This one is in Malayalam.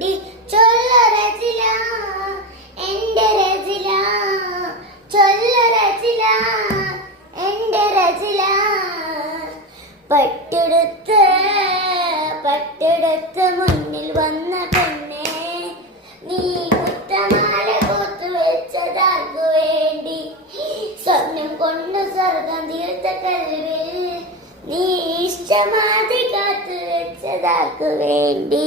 ഡി ചൊല്ലു റജില എന്റെ റജില ചൊല്ലു റജില എന്റെ റജില പട്ടെടുത്ത് മുന്നിൽ വന്ന പെണ്ണെ നീ മുത്തമാല കോർത്തു വെച്ചതാർക്കു വേണ്ടി സ്വപ്നം കൊണ്ട് സ്വർഗം തീർത്ത കൽവിൽ നീ ഇഷ്ടമാതി കാത്തു വെച്ചതാർക്കു വേണ്ടി